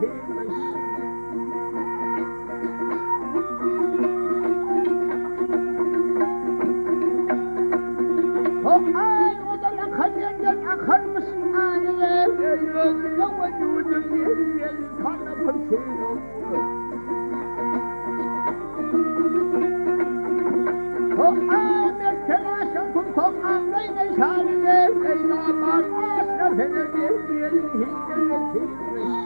gelirmiş. O ay odan akan yerden akarmış anne. Gözüne vücudum yer kanı pırtıyor. O amir telaşa tutam amrayla şarine. Ey damar asrafına gelin hikmetirmiş.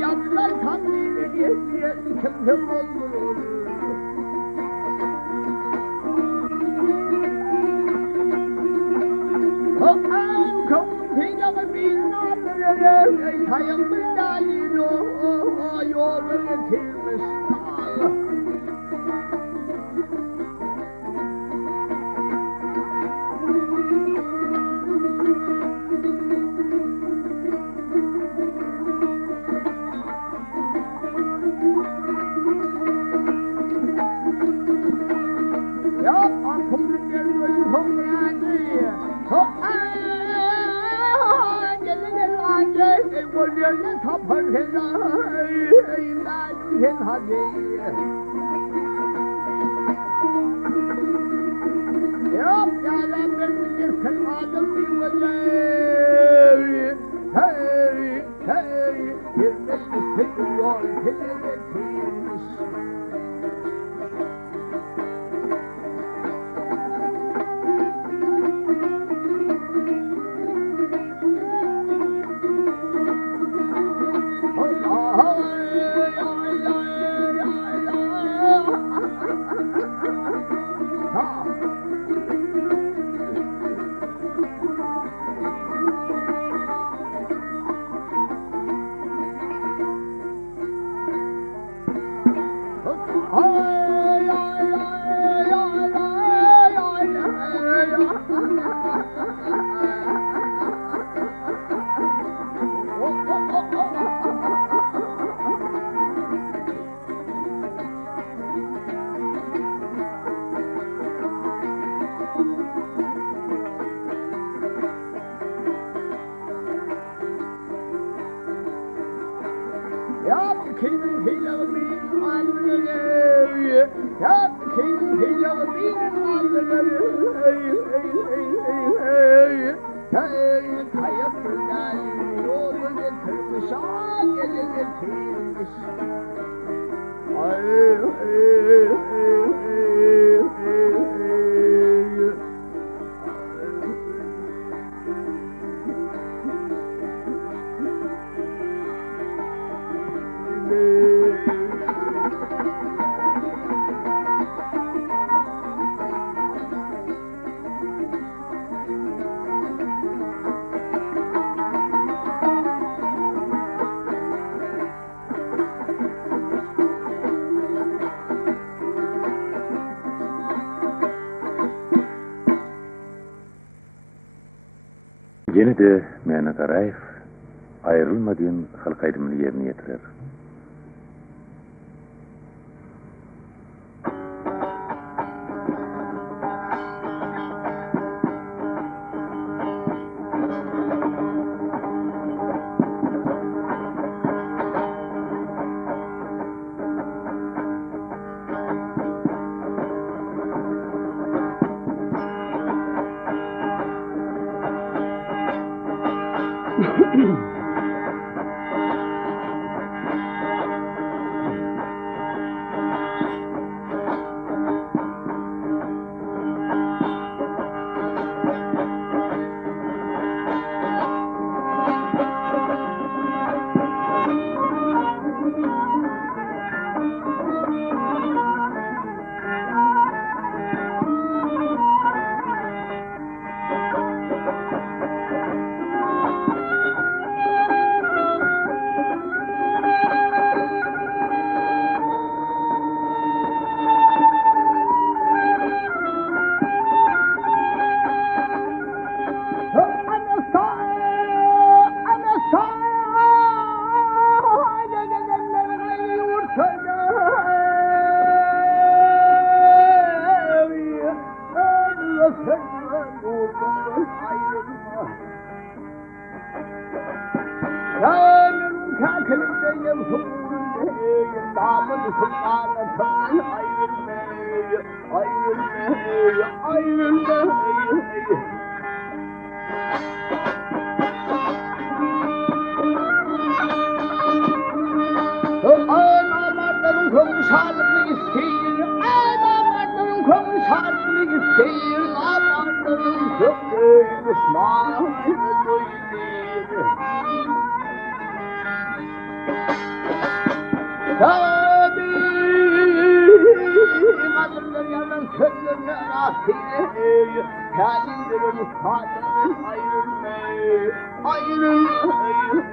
Yaplar kandili diye kimdim olur. O an kavfiyle bir nadire kayın bir dalil o yolu getirmiş dağ. Gözüne tapar ey malum hadi. Yok yalan ben kırmadım bir vecih. Hey hey yerine tutuyor telemetiymiş. Yine de Mehmet Arayev ayrılmadığın halk ayrımını yerine getirir. ayrılma. Canım kakılımda yavşurunda damın sultanatından ayrılma, ayrılma, ayrılma. Ağlamanların komşarlığı isteyin, ağlamanların komşarlığı isteyin, ağlamanların köprü düşmanı duyuyor. Tabi kadınlar yalan sözlerine rastlayın, kendinlerin sadece ayrılmayın, ayrılmayın.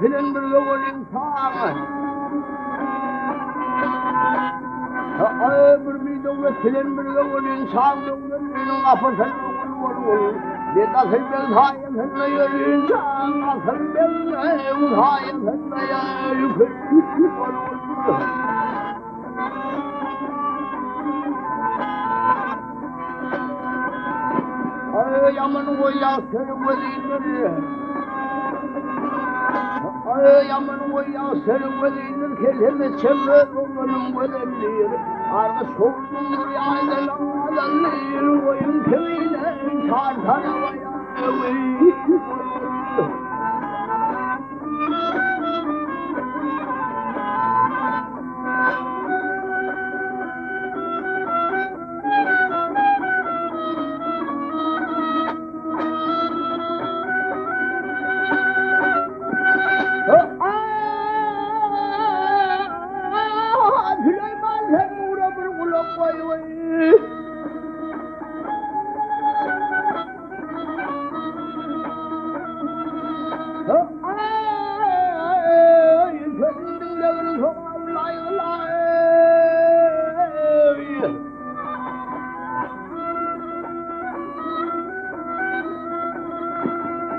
Filan bir yol insan. Ömür bir yol filan bir yol insan. Ömrünün afasını vur. Bir kasım ben hayal etmeye insan. Kasım ben hayal etmeye yaman o yasır vaziyetleri. Yaman o yasır vaziyetleri kelime çember olanın vaziyetleri. Arka soğudum rüyadan ağlanır. Oyun kemiğine çarpar havaya.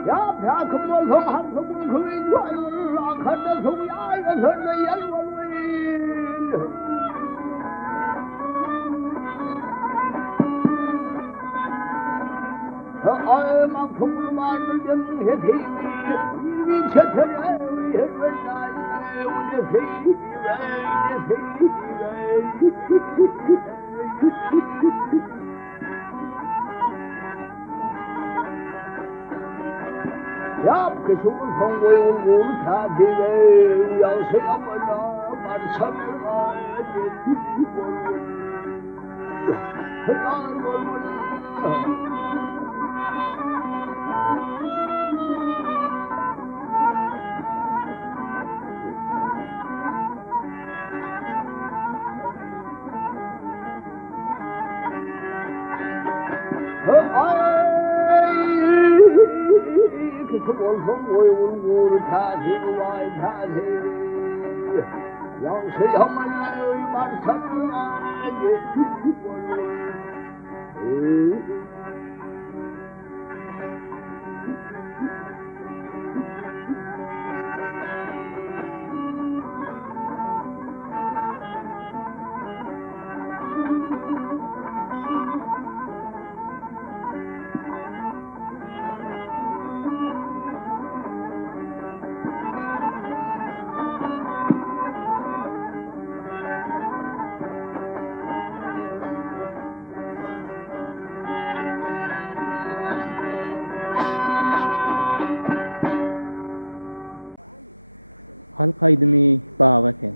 呀，啪克莫从汉克莫克为全拉看着从牙人看着眼我为。哎妈，空马之间梦些体力，一切天人为人难，我的体呀，可是我从我有我他的人，要是要我那把什么可是我从我有我他的外他的，要是要么有一把什么Halkaydımı bağvaten.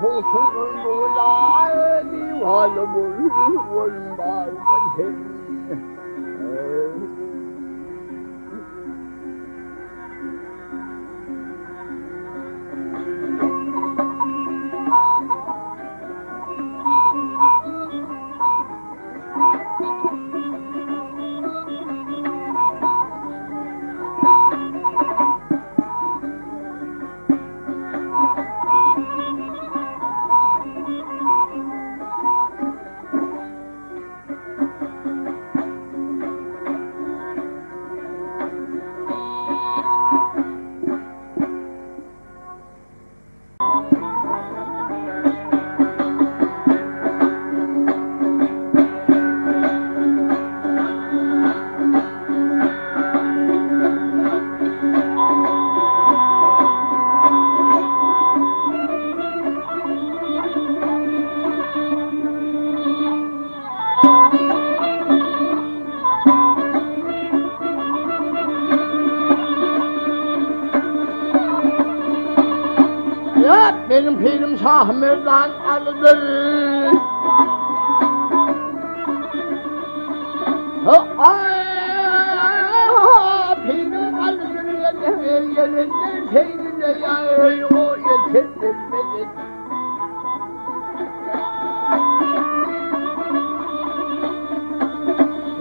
호수는 몰라니 활물 원마을은 benim pirim Şahmerdan alıdır. Pirim alıdır yerinde şeyinde yağıyor o yetirmedi.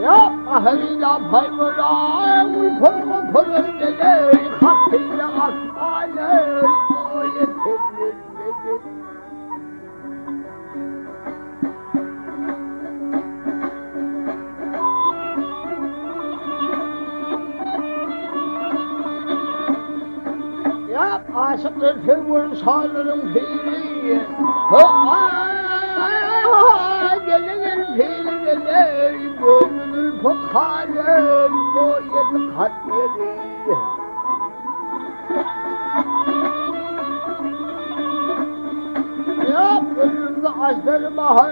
Ya ahırıyla payvara uyfun pırırdeler hattıyla asmalar o yetirmedi. Ya aşıklar sevur sağlarım piri. Gelin piri gelir gönül pıkarır o yedi kat yeri. Ya önümde açları bahar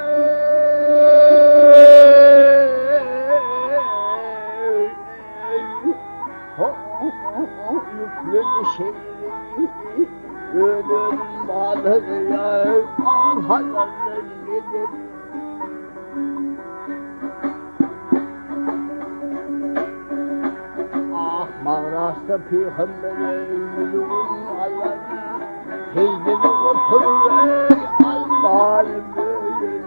yüklü dişleri ölüm bağları ya alhalarlar gelir. Ah mağrasta peygamberin gülün Allah'ı teyzede oturur al böyle.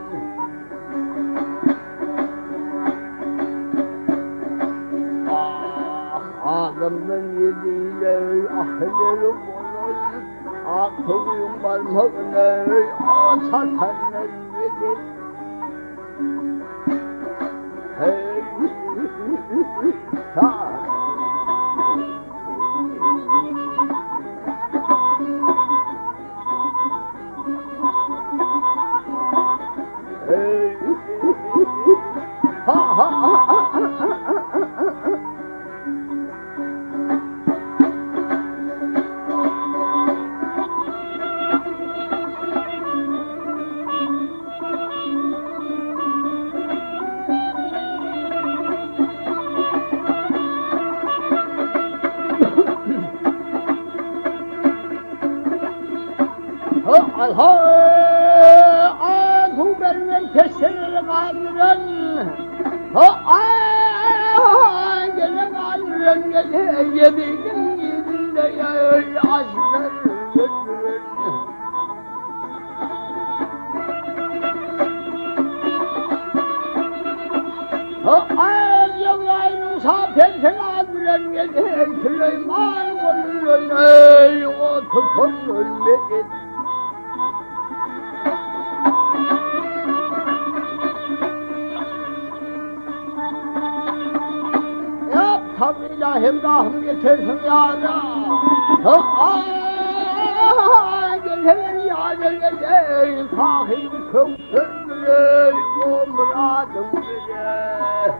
Ağzımdan yediyle ahlerim olur, aklım parmağına satanlar verir. Hey, ha. Hey, ha ha ha ha ha ha. Kuberden keseleri kaldıran gele kaldıran gele yediğin yedinde yağır aşklar götürün. Yavlayın safersen kaldıran gele Süleyman kolun o tutun ölmedi. Tam ilahim rahım getirsin yâra. Gelir yâra gelir sahib köksündür o muradım bile.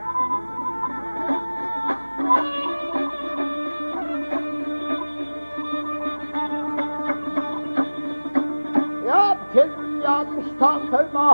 Yap kendin yanlış takılma